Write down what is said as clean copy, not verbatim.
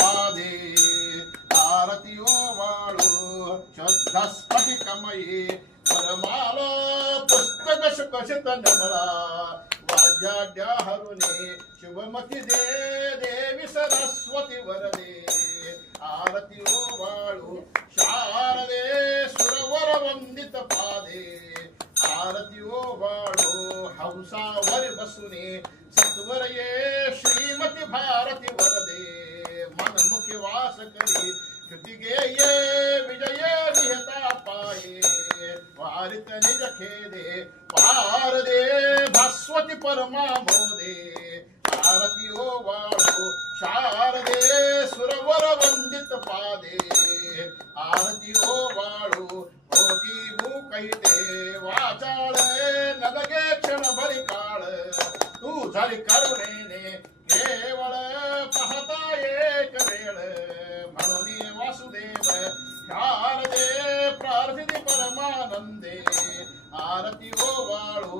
पादे आरती ओवाळू श्रद्धा स्फटिकमयी परमाला पुस्तक सुकशित नमला वाद्याड्या हरुणे शुभमती दे देवी सरस्वती वरदे आरती ओवाळू शारदे सुरवर वंदित पादे आरती ओवाळू हंसावर बसुने सत्वर ये श्रीमती भारती वरदे मनमुखी वास करी कृती ये विजय निहता पाये वारित निज खेदे पार दे भास्वती परमा मोदे आरती ओवाळू शारदे सुरवर वंदित पादे आरती ओवाळू भोगी भूकैते वाचाळे नलगे क्षण भरी काळ तू झाली करुणेने केवळ पाहता एक वेळ म्हणून वासुदेव शारदे प्रार्थिती परमानंदे आरती ओवाळू